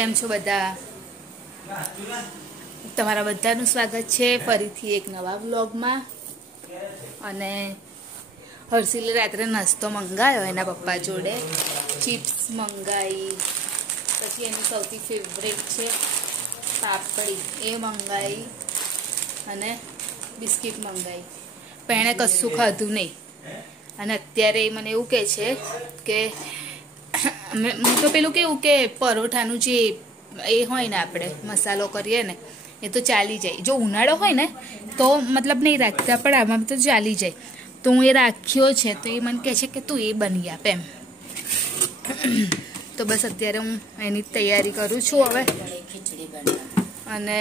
કેમ છો બધા? તમારા બધાનું સ્વાગત છે ફરીથી એક નવા વ્લોગમાં. અને હર્ષિલે રાત્રે નાસ્તો મંગાવ્યો એના પપ્પા જોડે. ચિપ્સ મંગાવી, પછી એની સૌથી ફેવરેટ છે પાપડી, એ મંગાવી અને બિસ્કિટ મંગાવી. પણ એણે કશું ખાધું નહીં. અને અત્યારે મને એવું કહે છે કે હું તો પેલું કેવું કે પરોઠાનું જે એ હોય ને, આપણે મસાલો કરીએ ને એ તો ચાલી જાય. જો ઉનાળો હોય ને તો મતલબ નહીં રાખતા, પણ આમાં તો ચાલી જાય. તો હું એ રાખ્યો છે, તો એ મને કહે છે કે તું એ બની આપ એમ. તો બસ અત્યારે હું એની તૈયારી કરું છું હવે. અને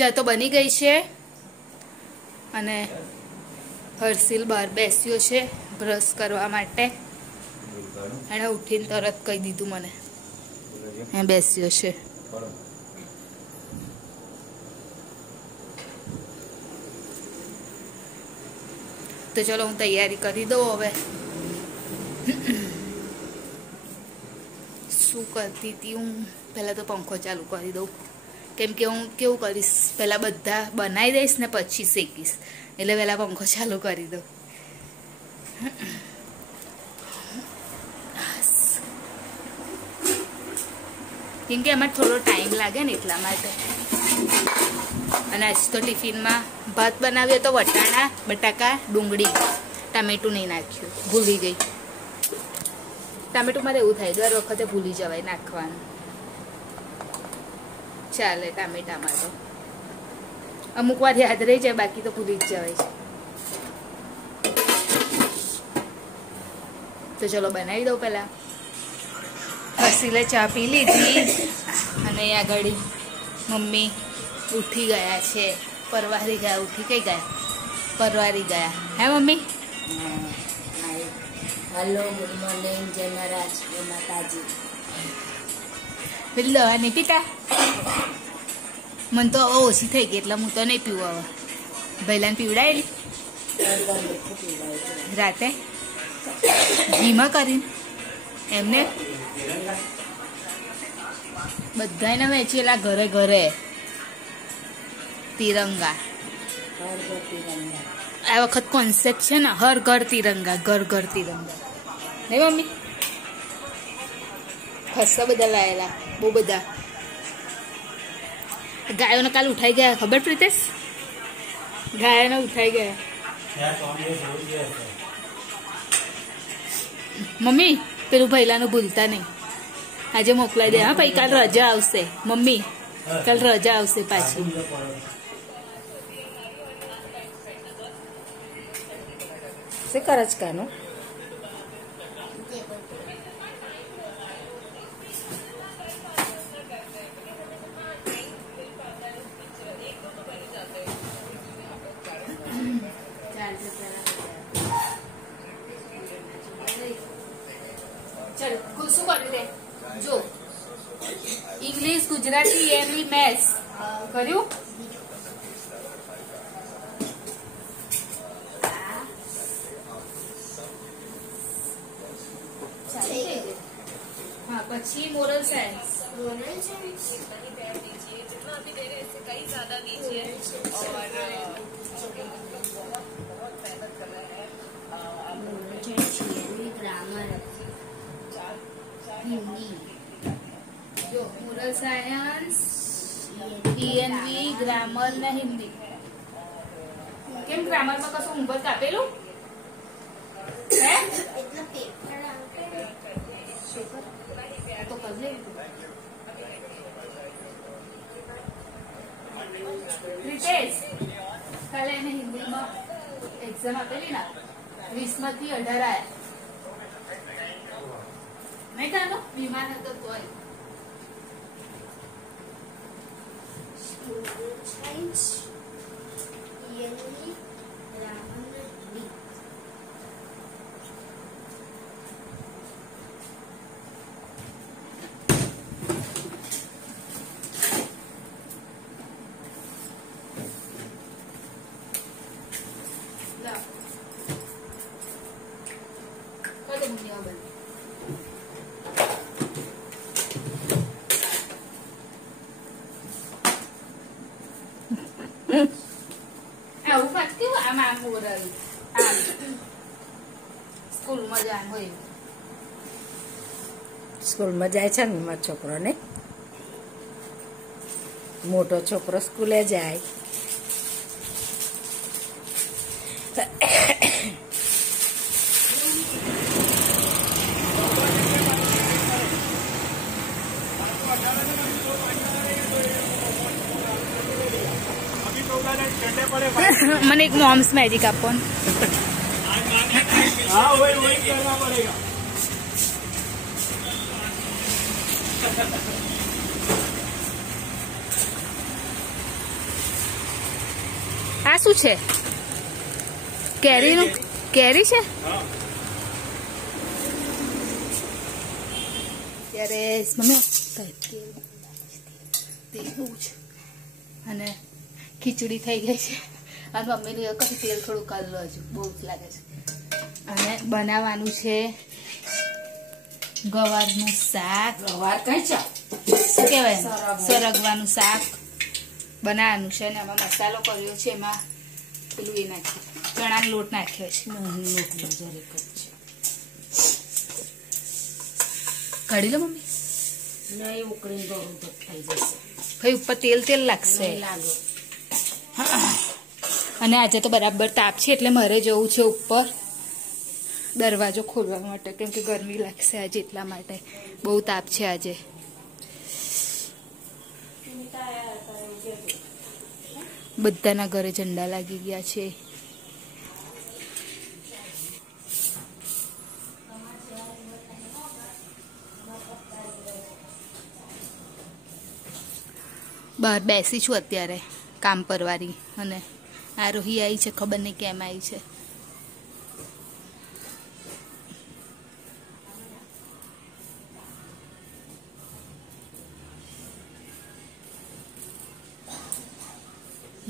ચા તો બની ગઈ છે અને હર્ષિલ બહાર બેસ્યો છે બ્રશ કરવા માટે. એણે ઉઠીને તરત કહી દીધું મને, એ બેસ્યો છે. તો ચલો હું તૈયારી કરી દઉં હવે. શું કરતી હતી હું? પહેલાં તો પંખો ચાલુ કરી દઉં, કેમ કે હું કેવું કરીશ, પહેલાં બધા બનાવી દઈશ ને પછી શેકીશ, એટલે પહેલાં પંખો ચાલુ કરી દઉં. કેમ કે એમાં થોડો ટાઈમ લાગે ને એટલા માટે. અને આજ તો ટિફિનમાં ભાત બનાવ્યો તો વટાણા, બટાકા, ડુંગળી, ટામેટું નહીં નાખ્યું, ભૂલી ગઈ. ટામેટું મારે એવું થાય, દર વખતે ભૂલી જવાય નાખવાનું. ચાલે ટામેટામાં તો અમુક વાર યાદ રહી જાય, બાકી તો ભૂલી જ જવાય છે. તો ચલો બનાવી દઉં. પહેલા હર્ષિલે ચા પી લીધી અને આગળ મમ્મી ઉઠી ગયા છે, પરવારી ગયા. ઉઠી કઈ ગયા? પરવારી ગયા. હે મમ્મી? હેલો, ગુડ મોર્નિંગ, જય મહારાજ, જય માતાજી. પેલી દવા નહીં પીતા? મને તો ઓછી થઈ ગઈ એટલે હું તો નહીં પીવું. હવે ભૈલાને પીવડાયેલી રાતે ઘીમાં કરીને એમને બધાને વેચેલા ઘરે ઘરે તિરંગા. આ વખત કોન્સેપ્ટ છે ને, હર ઘર તિરંગા, ઘર ઘર તિરંગા. નહીં મમ્મી? ખસ્સા બધા લાયેલા, બહુ બધા. ગાયોને કાલ ઉઠાઈ ગયા, ખબર પ્રીતેશ? ગાયોને ઉઠાઈ ગયા. મમ્મી પેલું ભૈલાનું ભૂલતા નહીં, આજે મોકલાઈ દે. હા ભાઈ, કાલ રજા આવશે મમ્મી, કાલ રજા આવશે પાછી. શું કરે છે કાનું? ચલ શું કર્યું રે? જો ઇંગ્લિશ, ગુજરાતી, એમની મેથ્સ કર્યું. हाँ, પછી मोरल साइंस. जितना अभी दे रहे हैं इससे कहीं ज्यादा दीजिए. और बहुत मेहनत कर रहे हैं. ग्रामर, हिंदी, जो मोरल साइंस, टीएनवी, ग्रामर ને હિન્દી. કેમ ગ્રામરમાં કશું હોમવર્ક આપેલું હે? એટલે પેપર તો કર પ્રીતેશ, કાલે એને હિન્દીમાં એક્ઝામ આપેલી ને, 20 માંથી 18 આયા. નહીં કાનો વિમાન હતો તોય. સાયન્સ, ટીએનવી, ગ્રામર, હિન્દી. લા જનરલ આમ સ્કૂલમાં જવાનું હોય સ્કૂલમાં જાય છે ને મારો છોકરો ને મોટો છોકરો સ્કૂલે જાય મને એક મોમ્સ મેजिक આપો ને આ શું છે કેરીનું કેરી છે ત્યારે મમ્મી દેવું છે અને ખીચડી થઈ ગઈ છે અને મમ્મીને કશું તેલ થોડું કરેલું હજુ બહુ જ લાગે છે અને બનાવવાનું છે ગવારનું શાક ગવાર કઈ છે શું કહેવાય સરગવાનું શાક બનાવવાનું છે અને આમાં મસાલો કર્યો છે એમાં પેલું એ નાખ્યું ચણાનો લોટ નાખ્યો છે કાઢી લો મમ્મી નહીં ઉકળીને દોડું તો થઈ જશે ભાઈ ઉપર તેલ તેલ લાગશે લાગે અને આજે તો બરાબર તાપ છે એટલે મારે જવું છે ઉપર દરવાજો ખોલવા માટે કેમ કે ગરમી લાગશે આજે એટલા માટે બહુ તાપ છે આજે બધાના ઘરે ઝંડા લાગી ગયા છે બહાર બેસી છું અત્યારે કામ પરવારી અને આરોહી આવી છે ખબર નહીં કેમ આવી છે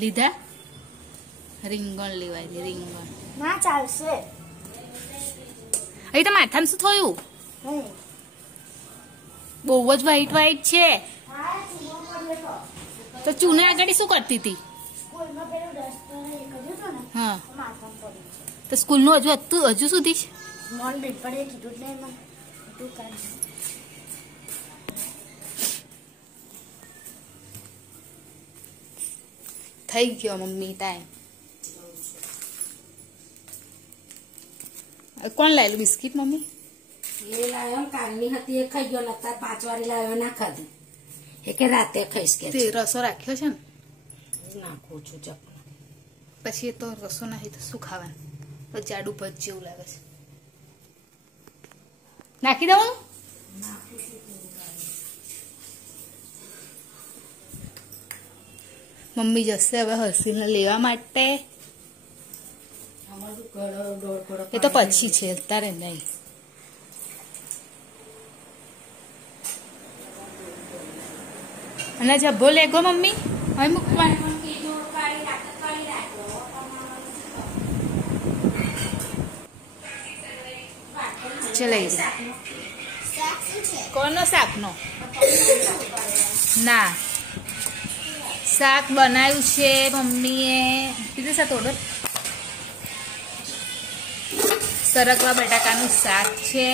લીધા રીંગણ લેવાય છે રીંગણ ના ચાલશે અહીં તો માથામાં શું થયું બહુ જ વ્હાઈટ વ્હાઈટ છે તો ચૂને આગળ શું કરતી હતી હા તો સ્કૂલનું હજુ હતું હજુ સુધી છે થઈ ગયો મમ્મી ટાઈમ કોણ લાવેલું બિસ્કીટ મમ્મી એ લાવ્યો કાલની હતી એ ખાઈ ગયો નતા 5 વાળી લાવ્યો ના ખાધી એ કે રાતે ખાઈશ કે તે રસો રાખ્યો છે ને નાખું છું ચપ પછી એ તો રસો નાખી તો શું ખાવાનું તો જાડું ભજ જેવું લાગે છે નાખી દઉં મમ્મી જશે હવે હર્ષિલને લેવા માટે એ તો પછી છે તારે નહીં અને જબ્બો લેગો મમ્મી હવે મૂકવાનું ચલાઈ કોનો શાકનો ના શાક બનાવ્યું છે મમ્મીએ કીધું છે થોડું સરગવા બટાકાનું શાક છે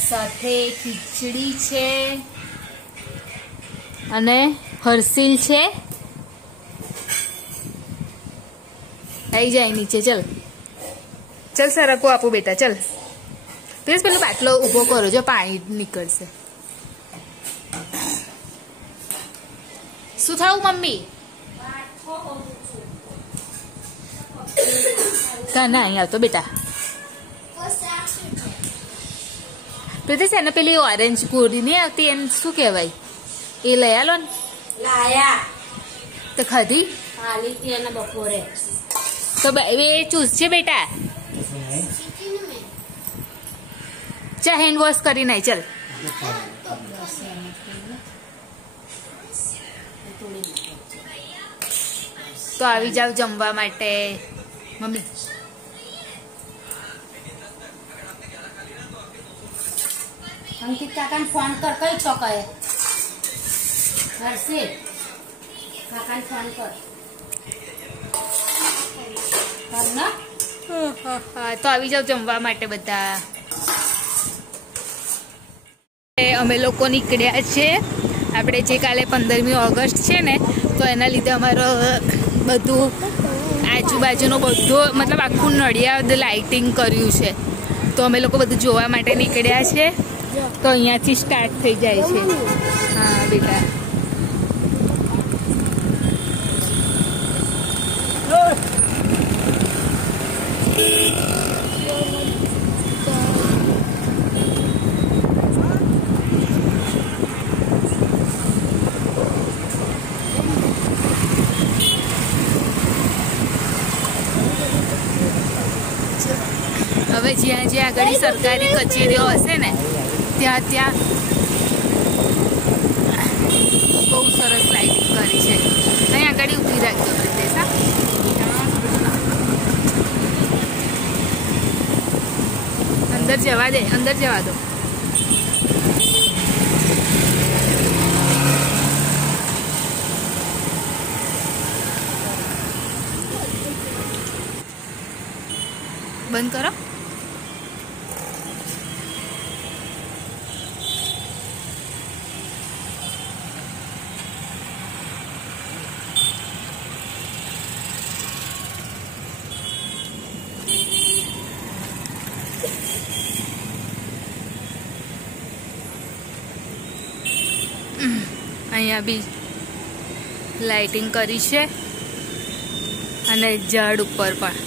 સાથે ખીચડી છે અને હર્ષિલ છે આવી જાય નીચે ચલ ચલ સરગવો આપું બેટા ચલ પ્લીઝ પેલો બાટલો ઊભો કરો જો પાણી નીકળશે શું થયું મમ્મી કા ના અહીં આવતો બેટા પ્રીતિશ એને પેલી ઓરેન્જ ગોળી નહીં આવતી એને શું કહેવાય એ લઈ આલો ને લાયા તો ખાધી ખાલી તેને બપોરે તો એ ચૂસ છે બેટા ચા હેન્ડ વોશ કરી નાય ચલ તો આવી જાવ જમવા માટે મમ્મી અંકિત કાકાને ફોન કર કઈ છો કહે હર્ષિલ કાકાને ફોન કર ઘરના તો આવી જાવ જમવા માટે બધા. અમે લોકો નીકળ્યા છે. આપણે જે કાલે 15મી ઓગસ્ટ છે ને, તો એના લીધે અમારો બધું આજુબાજુનો બધો મતલબ આખું નડિયાદ લાઇટિંગ કર્યું છે. તો અમે લોકો બધું જોવા માટે નીકળ્યા છે. તો અહીંયાથી સ્ટાર્ટ થઈ જાય છે. હા બેટા, હવે જ્યાં જ્યાં આગળ સરકારી કચેરીઓ હશે ને ત્યાં ત્યાં બહુ સરસ લાઇટિંગ કરી છે. અહીં આગળ ઊભી રાખજો પ્રિતેશ. અંદર જવા દે, અંદર જવા દો. બંધ કરો. અહીંયા બી લાઇટિંગ કરી છે અને ઝાડ ઉપર પણ.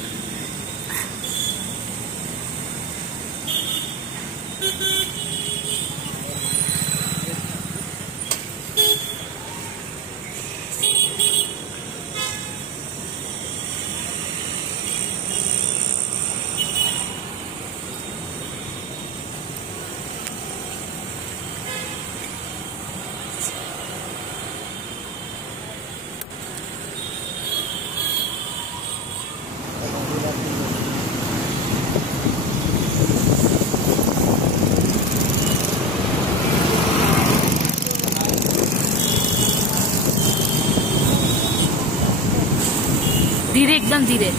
धीरे, एकदम धीरे.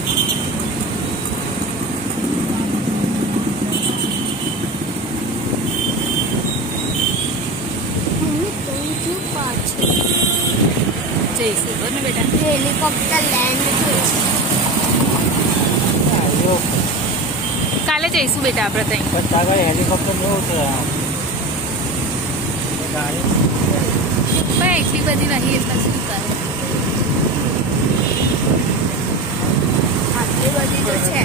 જઈશું બને બેટા. હેલિકોપ્ટર લેન્ડ કાલે જઈશું બેટા આપણે ત્યાં. હેલિકોપ્ટર પણ એટલી બધી નહીં એટલે શું કરે. આટલી બધી તો છે.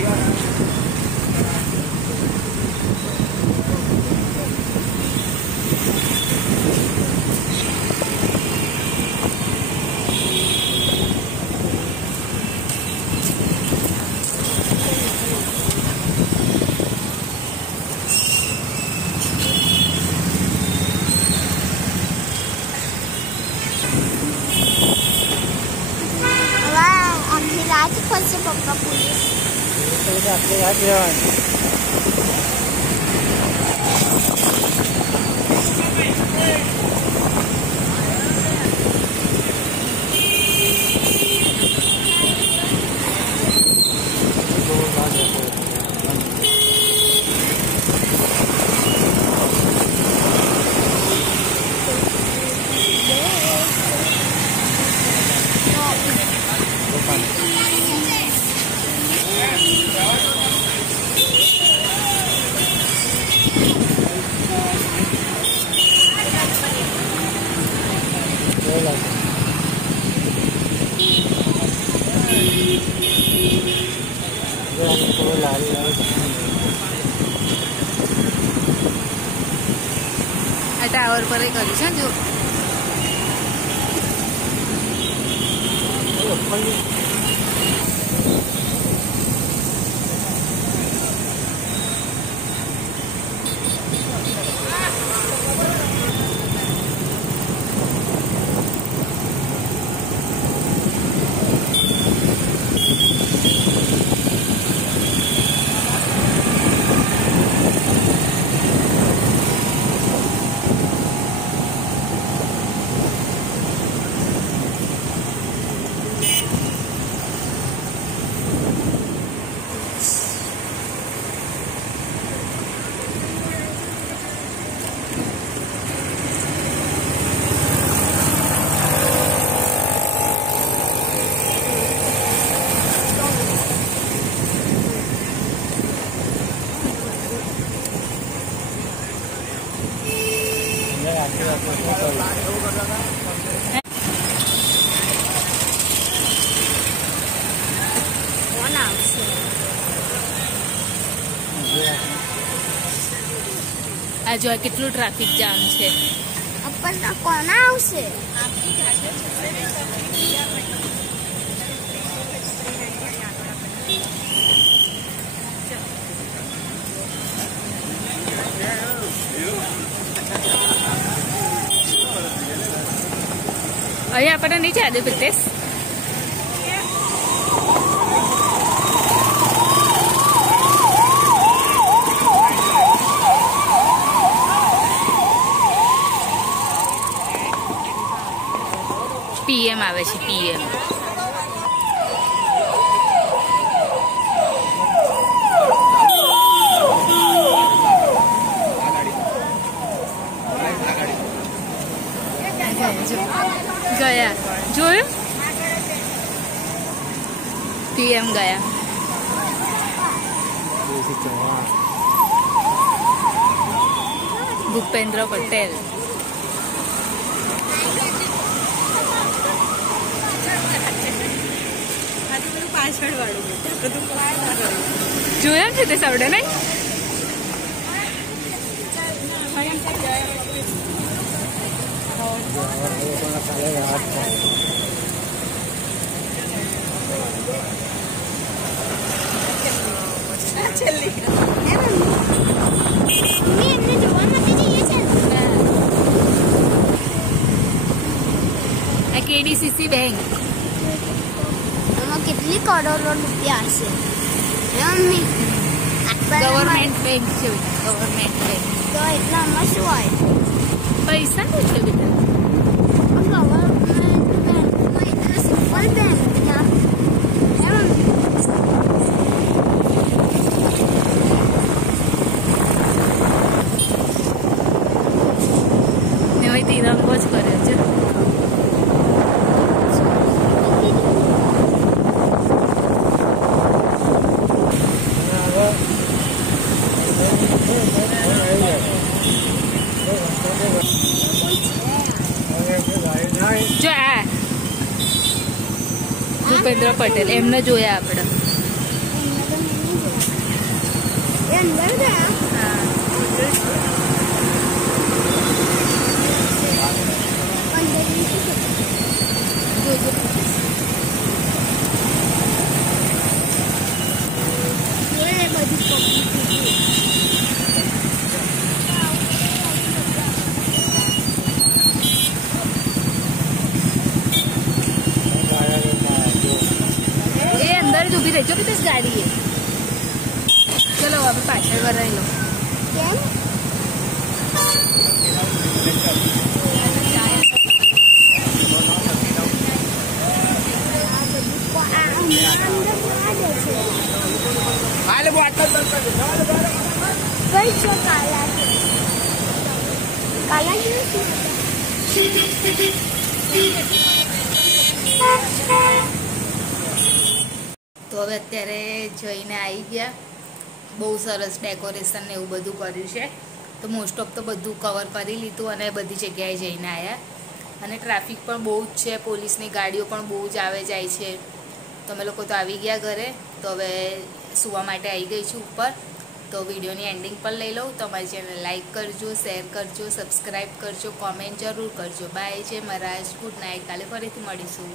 આખી રાત ફરશે પપ્પા પોલીસ. આ ટાવર પર કર્યું છે જો. કોણ આવશે? આ જો કેટલું ટ્રાફિક જામ છે. પણ કોણ આવશે? અહીંયા આપણને નહીં ચાલે પ્રિતેશ. પીએમ આવે છે પીએમ. ગયા જોયું પીએમ ગયા. ભૂપેન્દ્ર પટેલ. જોયા છે તે સાવડે નહીં. એમને જોવા માટે જઈએ છે. આ કેડીસીસી બેંક. એમાં કેટલી કરોડો રૂપિયા હશે? મમ્મી ગવર્મેન્ટ બેંક છે બેટા. Government bank. તો એટલામાં શું હોય? પૈસા શું છે બેટા? ગવર્મેન્ટ બેંકમાં એટલા સિમ્પલ બેંક ના ને તિરંગો જ કર્યો છે. જો આ ભૂપેન્દ્ર પટેલ એમને જોયા આપણે. એ અંદર ગયા. હા એ અંદર જ ઊભી રહેજો કે તે ગાડી એ. ચલો હવે પાછળ વરાઈ લો. કેમ? તો હવે અત્યારે જઈને આવી ગયા. બહુ સરસ ડેકોરેશન ને એવું બધું કર્યું છે. તો મોસ્ટ ઓફ તો બધું કવર કરી લીધું અને બધી જગ્યાએ જઈને આવ્યા. અને ટ્રાફિક પણ બહુ જ છે. પોલીસની ગાડીઓ પણ બહુ જ આવે જાય છે. તો અમે લોકો તો આવી ગયા ઘરે. તો હવે સુવા માટે આવી ગઈ છું ઉપર. તો વિડીયોની એન્ડિંગ પર લઈ લઉં. તો અમારી ચેનલ લાઈક કરજો, શેર કરજો, સબસ્ક્રાઈબ કરજો, કોમેન્ટ જરૂર કરજો. બાય. જય મહારાજ. Good night. કાલે ફરીથી મળીશું.